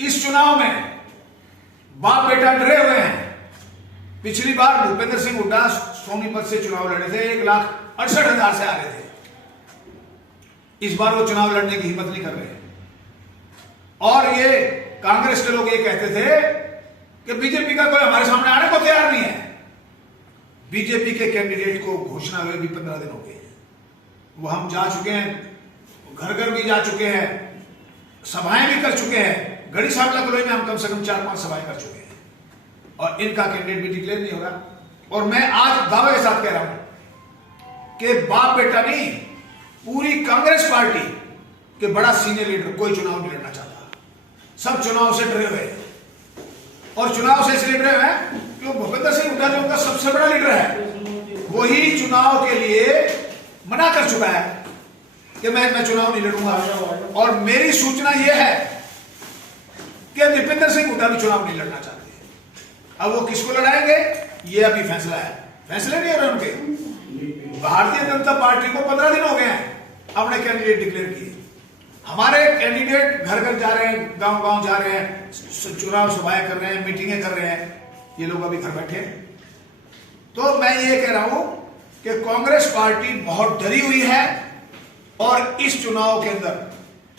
इस चुनाव में बाप बेटा डरे हुए हैं। पिछली बार भूपेंद्र सिंह हुड्डा सोनीपत से चुनाव लड़े थे, 1,68,000 से आ रहे थे। इस बार वो चुनाव लड़ने की हिम्मत नहीं कर रहे। और ये कांग्रेस के लोग ये कहते थे कि बीजेपी का कोई हमारे सामने आने को तैयार नहीं है। बीजेपी के कैंडिडेट को घोषणा हुए भी 15 दिन हो गए हैं। वो हम जा चुके हैं, घर घर भी जा चुके हैं, सभाएं भी कर चुके हैं। गढ़ी सांवला कॉलोनी में हम कम से कम 4-5 सभाएं कर चुके हैं और इनका कैंडिडेट भी डिक्लेयर नहीं होगा। और मैं आज दावे के साथ कह रहा हूं कि बाप बेटा नहीं, पूरी कांग्रेस पार्टी के बड़ा सीनियर लीडर कोई चुनाव नहीं लड़ना चाहता। सब चुनाव से डरे हुए हैं। और चुनाव से इसलिए डरे हुए हैं क्योंकि भूपेंद्र सिंह हुड्डा जो उनका सबसे बड़ा लीडर है, वही चुनाव के लिए मना कर चुका है कि मैं चुनाव नहीं लड़ूंगा। और मेरी सूचना यह है कि दीपेंद्र सिंह हुड्डा भी चुनाव नहीं लड़ना चाहते। अब वो किसको लड़ाएंगे ये अभी फैसला है, फैसले नहीं हो रहे उनके। भारतीय जनता पार्टी को 15 दिन हो गए हैं अपने कैंडिडेट डिक्लेयर किए। हमारे कैंडिडेट घर घर जा रहे हैं, गांव गांव जा रहे हैं, चुनाव सभाएं कर रहे हैं, मीटिंगें कर रहे हैं। ये लोग अभी घर बैठे हैं। तो मैं ये कह रहा हूं कि कांग्रेस पार्टी बहुत डरी हुई है और इस चुनाव के अंदर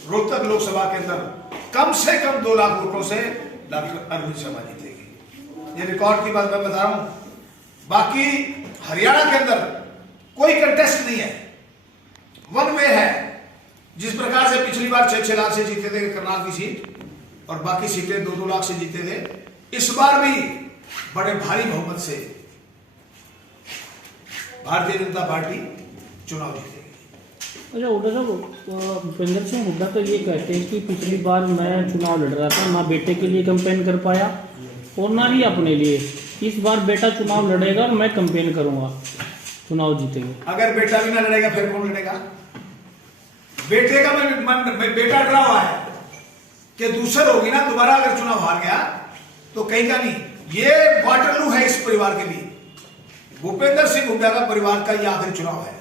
रोहतक लोकसभा के अंदर कम से कम 2 लाख वोटों से डॉक्टर अरविंद शर्मा जीतेगी। ये रिकॉर्ड की बात मैं बता रहा हूं। बाकी हरियाणा के अंदर कोई कंटेस्ट नहीं है, वन वे है। जिस प्रकार से पिछली बार 6-6 लाख से जीते थे करनाल की सीट और बाकी सीटें 2-2 लाख से जीते थे, इस बार भी बड़े भारी बहुमत से भारतीय जनता पार्टी चुनाव जीतेगी। अच्छा हुड्डा साहब, भूपेंद्र सिंह हुड्डा तो ये कहते हैं कि पिछली बार मैं चुनाव लड़ रहा था, ना बेटे के लिए कैंपेन कर पाया और ना ही अपने लिए। इस बार बेटा चुनाव लड़ेगा और मैं कैंपेन करूंगा, चुनाव जीतेंगे। अगर बेटा भी ना लड़ेगा फिर कौन लड़ेगा? बेटे का मन बेटा डरा हुआ है कि दूसर होगी ना, दोबारा अगर चुनाव हार गया तो कहीं का नहीं। ये वाटरलू है इस परिवार के लिए। भूपेंद्र सिंह हुड्डा का परिवार का ये आखिरी चुनाव है।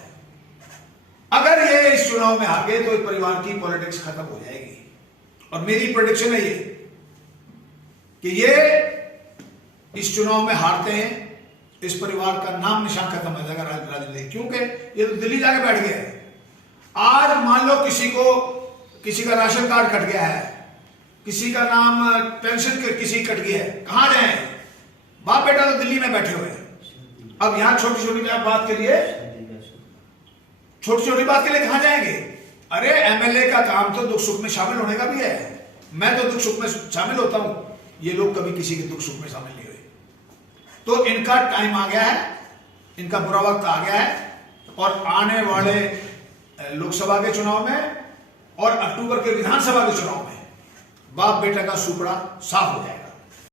अगर ये इस चुनाव में हार गए तो इस परिवार की पॉलिटिक्स खत्म हो जाएगी। और मेरी प्रेडिक्शन है ये कि ये इस चुनाव में हारते हैं, इस परिवार का नाम निशान खत्म हो जाएगा राजनीति। क्योंकि ये तो दिल्ली जाके बैठ गया है। आज मान लो किसी का राशन कार्ड कट गया है, किसी का नाम पेंशन किसी कट गया है, कहां जाए? बाप बेटा तो दिल्ली में बैठे हुए हैं। अब यहां छोटी छोटी बात के लिए कहां जाएंगे? अरे एमएलए का काम तो दुख सुख में शामिल होने का भी है। मैं तो दुख सुख में शामिल होता हूं, ये लोग कभी किसी के दुख सुख में शामिल नहीं हुए। तो इनका टाइम आ गया है, इनका बुरा वक्त आ गया है। और आने वाले लोकसभा के चुनाव में और अक्टूबर के विधानसभा के चुनाव में बाप बेटा का सुपड़ा साफ हो जाएगा।